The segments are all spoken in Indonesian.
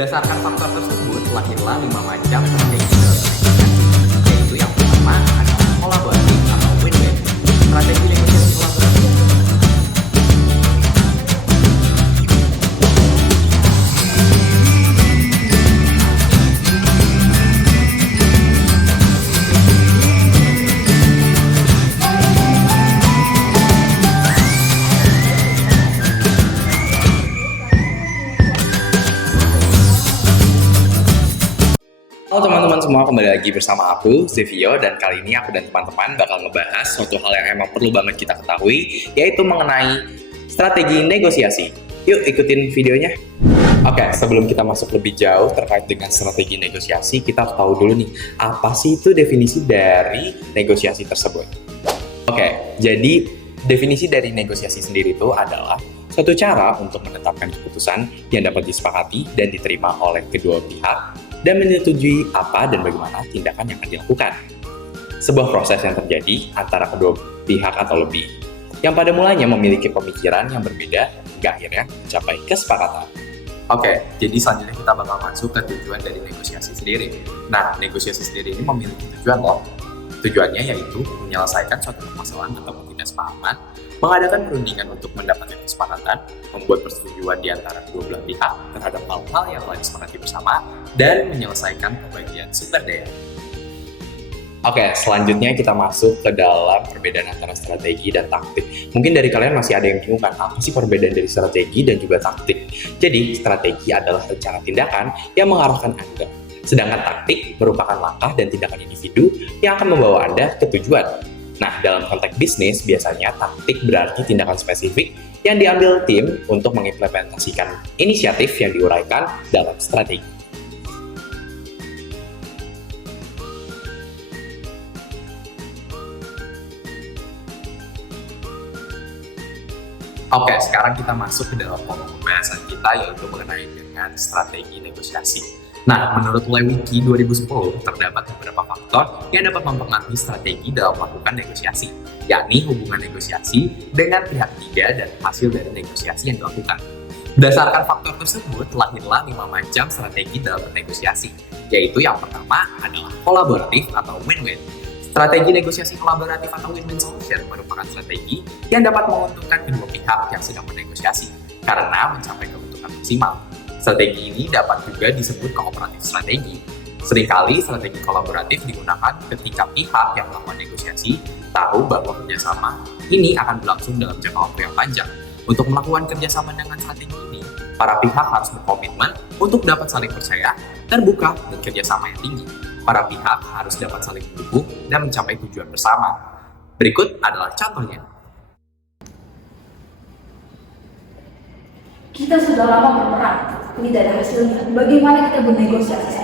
Berdasarkan faktor tersebut, lahirlah 5 macam strategi dalam negosiasi, yaitu yang pertama adalah kolaborasi atau win-win. Strategi negosiasi kolaborasi Halo teman-teman semua, kembali lagi bersama aku, Zevio, dan kali ini aku dan teman-teman bakal ngebahas suatu hal yang emang perlu banget kita ketahui, yaitu mengenai strategi negosiasi. Yuk ikutin videonya. Oke, sebelum kita masuk lebih jauh terkait dengan strategi negosiasi, kita harus tahu dulu nih, apa sih itu definisi dari negosiasi tersebut. Oke, jadi definisi dari negosiasi sendiri itu adalah suatu cara untuk menetapkan keputusan yang dapat disepakati dan diterima oleh kedua pihak dan menyetujui apa dan bagaimana tindakan yang akan dilakukan. Sebuah proses yang terjadi antara kedua pihak atau lebih, yang pada mulanya memiliki pemikiran yang berbeda hingga akhirnya mencapai kesepakatan. Oke, jadi selanjutnya kita bakal masuk ke tujuan dari negosiasi sendiri. Nah, negosiasi sendiri ini memiliki tujuan loh. Tujuannya yaitu menyelesaikan suatu permasalahan atau ketidaksepahaman, mengadakan perundingan untuk mendapatkan kesepakatan, membuat persetujuan di antara kedua belah pihak terhadap hal-hal yang telah disepakati bersama, dan menyelesaikan pembagian sumber daya. Oke, selanjutnya kita masuk ke dalam perbedaan antara strategi dan taktik. Mungkin dari kalian masih ada yang bingung kan, apa sih perbedaan dari strategi dan juga taktik? Jadi, strategi adalah rencana tindakan yang mengarahkan Anda. Sedangkan taktik merupakan langkah dan tindakan individu yang akan membawa Anda ke tujuan. Nah, dalam konteks bisnis, biasanya taktik berarti tindakan spesifik yang diambil tim untuk mengimplementasikan inisiatif yang diuraikan dalam strategi. Oke, sekarang kita masuk ke dalam pokok pembahasan kita, yaitu mengenai dengan strategi negosiasi. Nah, menurut Lewicki 2010, terdapat beberapa faktor yang dapat mempengaruhi strategi dalam melakukan negosiasi, yakni hubungan negosiasi dengan pihak ketiga dan hasil dari negosiasi yang dilakukan. Berdasarkan faktor tersebut, lahirlah 5 macam strategi dalam bernegosiasi, yaitu yang pertama adalah kolaboratif atau win-win. Strategi negosiasi kolaboratif atau win-win solution merupakan strategi yang dapat menguntungkan kedua pihak yang sedang bernegosiasi karena mencapai keuntungan maksimal. Strategi ini dapat juga disebut kooperatif strategi. Seringkali strategi kolaboratif digunakan ketika pihak yang melakukan negosiasi tahu bahwa kerjasama ini akan berlangsung dalam jangka waktu yang panjang. Untuk melakukan kerjasama dengan strategi ini, para pihak harus berkomitmen untuk dapat saling percaya, terbuka, dan kerjasama yang tinggi. Para pihak harus dapat saling mendukung dan mencapai tujuan bersama. Berikut adalah contohnya. Kita sudah lama berperang, tidak ada hasilnya. Bagaimana kita bernegosiasi?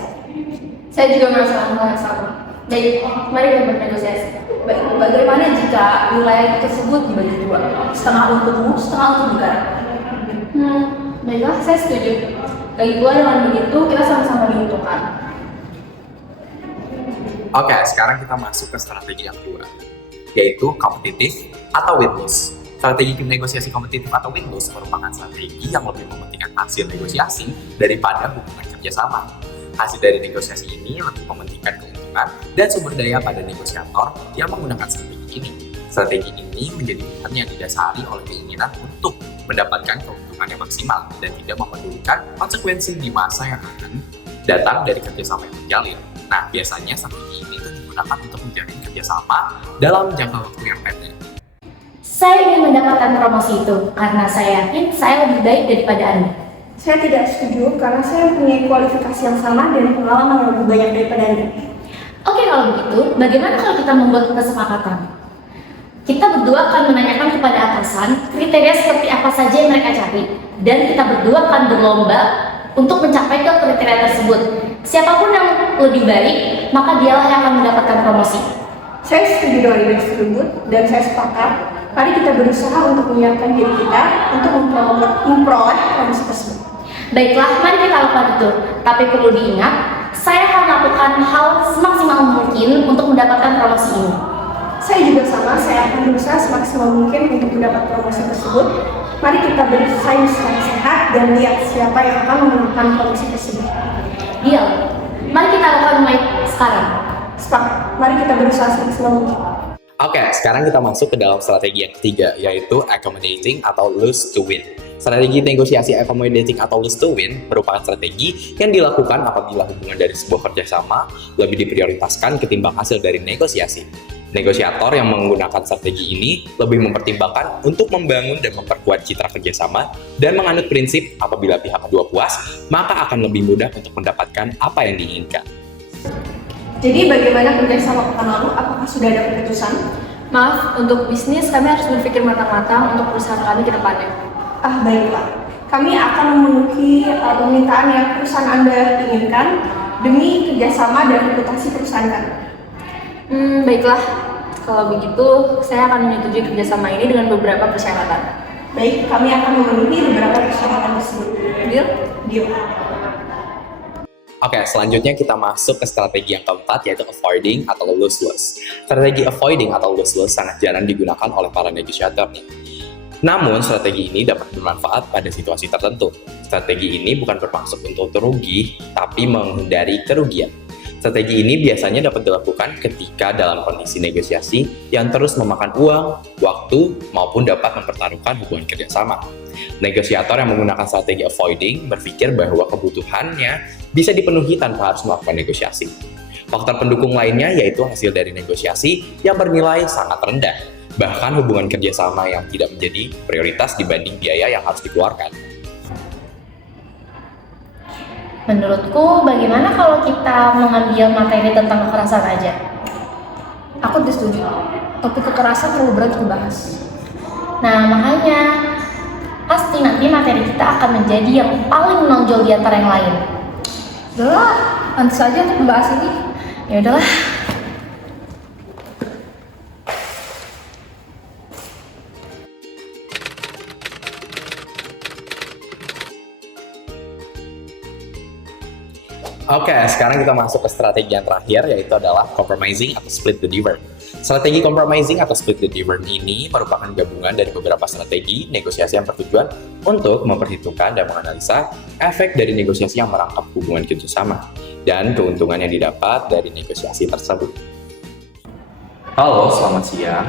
Saya juga merasa hal yang sama. Baik, mari kita bernegosiasi. Baik, bagaimana jika wilayah tersebut dibagi dua? Setengah untukmu, setengah untuk negara. Baiklah, saya setuju. Lagi pula dengan begitu, kita sama-sama diuntungkan. Oke, sekarang kita masuk ke strategi yang kedua, yaitu kompetitif atau win-lose. Strategi negosiasi kompetitif atau win-lose merupakan strategi yang lebih mementingkan hasil negosiasi daripada hubungan kerjasama. Hasil dari negosiasi ini lebih mementingkan keuntungan dan sumber daya pada negosiator yang menggunakan strategi ini. Strategi ini menjadi pilihan yang didasari oleh keinginan untuk mendapatkan keuntungan yang maksimal dan tidak memedulikan konsekuensi di masa yang akan datang dari kerjasama yang terjalin. Nah, biasanya strategi ini tuh digunakan untuk menjalin kerjasama dalam jangka waktu yang pendek. Saya ingin mendapatkan promosi itu karena saya yakin saya lebih baik daripada Anda. Saya tidak setuju karena saya punya kualifikasi yang sama dan pengalaman yang lebih banyak daripada Anda. Oke, kalau begitu, bagaimana kalau kita membuat kesepakatan? Kita berdua akan menanyakan kepada atasan kriteria seperti apa saja yang mereka cari, dan kita berdua akan berlomba untuk mencapai ke kriteria tersebut. Siapapun yang lebih baik, maka dialah yang akan mendapatkan promosi. Saya setuju dengan ide tersebut dan saya sepakat. Mari kita berusaha untuk menyiapkan diri kita untuk memperoleh promosi tersebut. Baiklah, mari kita lakukan itu. Tapi perlu diingat, saya akan melakukan hal semaksimal mungkin untuk mendapatkan promosi ini. Saya juga bersama, saya akan berusaha semaksimal mungkin untuk mendapat promosi tersebut. Mari kita bersaing secara sehat dan lihat siapa yang akan memenangkan promosi tersebut. Deal. Mari kita lakukan mulai sekarang. Sepakat. Mari kita berusaha semaksimal mungkin. Oke, sekarang kita masuk ke dalam strategi yang ketiga, yaitu accommodating atau lose to win. Strategi negosiasi accommodating atau lose to win merupakan strategi yang dilakukan apabila hubungan dari sebuah kerjasama lebih diprioritaskan ketimbang hasil dari negosiasi. Negosiator yang menggunakan strategi ini lebih mempertimbangkan untuk membangun dan memperkuat citra kerjasama dan menganut prinsip apabila pihak kedua puas, maka akan lebih mudah untuk mendapatkan apa yang diinginkan. Jadi bagaimana kerjasama pekan lalu? Apakah sudah ada keputusan? Maaf, untuk bisnis kami harus berpikir matang-matang untuk perusahaan kami ke depannya. Baiklah. Kami akan memenuhi permintaan yang perusahaan Anda inginkan demi kerjasama dan reputasi perusahaan kami. Baiklah. Kalau begitu, saya akan menyetujui kerjasama ini dengan beberapa persyaratan. Baik, kami akan memenuhi beberapa persyaratan tersebut. Deal? Deal. Oke, selanjutnya kita masuk ke strategi yang keempat, yaitu avoiding atau lose-lose. Strategi avoiding atau lose-lose sangat jarang digunakan oleh para negosiator nih. Namun, strategi ini dapat bermanfaat pada situasi tertentu. Strategi ini bukan bermaksud untuk rugi, tapi menghindari kerugian. Strategi ini biasanya dapat dilakukan ketika dalam kondisi negosiasi yang terus memakan uang, waktu, maupun dapat mempertaruhkan hubungan kerjasama. Negosiator yang menggunakan strategi avoiding berpikir bahwa kebutuhannya bisa dipenuhi tanpa harus melakukan negosiasi. Faktor pendukung lainnya yaitu hasil dari negosiasi yang bernilai sangat rendah, bahkan hubungan kerjasama yang tidak menjadi prioritas dibanding biaya yang harus dikeluarkan. Menurutku, bagaimana kalau kita mengambil materi tentang kekerasan aja? Aku setuju. Topik kekerasan terlalu berat dibahas. Nah, makanya pasti nanti materi kita akan menjadi yang paling menonjol di antara yang lain. Udahlah, nanti saja untuk membahas ini. Ya udahlah. Oke, sekarang kita masuk ke strategi yang terakhir, yaitu adalah compromising atau split the difference. Strategi compromising atau split the difference ini merupakan gabungan dari beberapa strategi negosiasi yang bertujuan untuk memperhitungkan dan menganalisa efek dari negosiasi yang merangkap hubungan kerjasama dan keuntungan yang didapat dari negosiasi tersebut. Halo, selamat siang.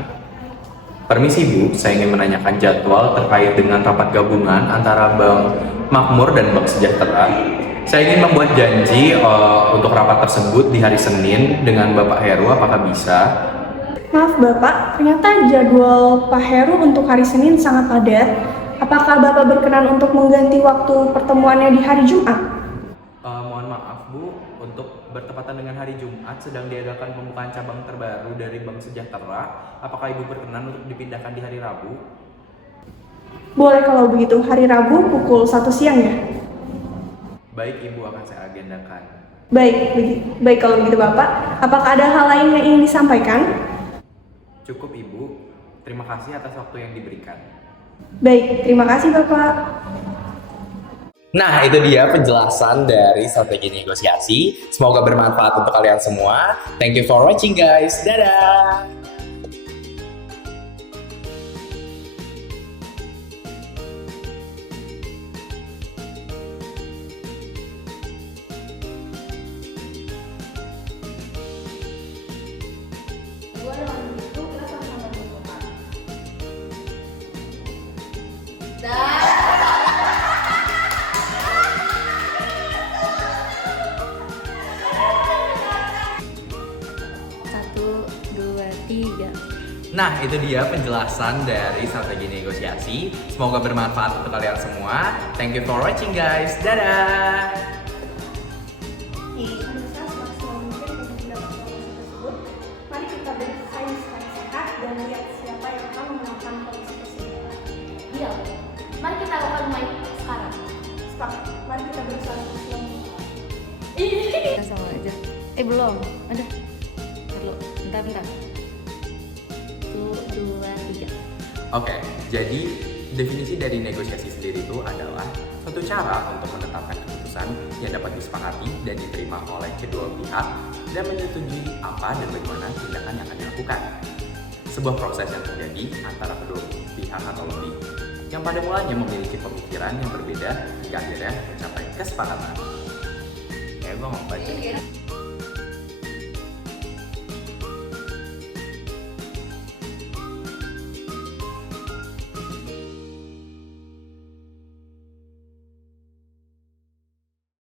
Permisi Bu, saya ingin menanyakan jadwal terkait dengan rapat gabungan antara Bank Makmur dan Bank Sejahtera. Saya ingin membuat janji untuk rapat tersebut di hari Senin dengan Bapak Heru, apakah bisa? Maaf Bapak, ternyata jadwal Pak Heru untuk hari Senin sangat padat. Apakah Bapak berkenan untuk mengganti waktu pertemuannya di hari Jumat? Mohon maaf Bu, untuk bertepatan dengan hari Jumat sedang diadakan pembukaan cabang terbaru dari Bank Sejahtera. Apakah Ibu berkenan untuk dipindahkan di hari Rabu? Boleh kalau begitu, hari Rabu pukul 1 siang ya? Baik Ibu, akan saya agendakan. Baik kalau begitu Bapak. Apakah ada hal lain yang ingin disampaikan? Cukup Ibu, terima kasih atas waktu yang diberikan. Baik, terima kasih Bapak. Nah, itu dia penjelasan dari strategi negosiasi. Semoga bermanfaat untuk kalian semua. Thank you for watching guys. Dadah! Nah, itu dia penjelasan dari strategi negosiasi. Semoga bermanfaat untuk kalian semua. Thank you for watching guys. Dadah! Mari kita bersaing secara sehat dan lihat siapa yang akan memenangkan promosi tersebut. Deal. Mari kita lakukan mulai sekarang. Sepakat. Mari kita berusaha semaksimal mungkin. Sama aja. Belum. Ada. Bentar. 1, 2, 3. Oke, jadi definisi dari negosiasi sendiri itu adalah suatu cara untuk menetapkan keputusan yang dapat disepakati dan diterima oleh kedua pihak dan menyetujui apa dan bagaimana tindakan yang akan dilakukan. sebuah proses yang terjadi antara kedua pihak atau lebih, yang pada mulanya memiliki pemikiran yang berbeda hingga akhirnya mencapai kesepakatan. Kayak gue mau baca.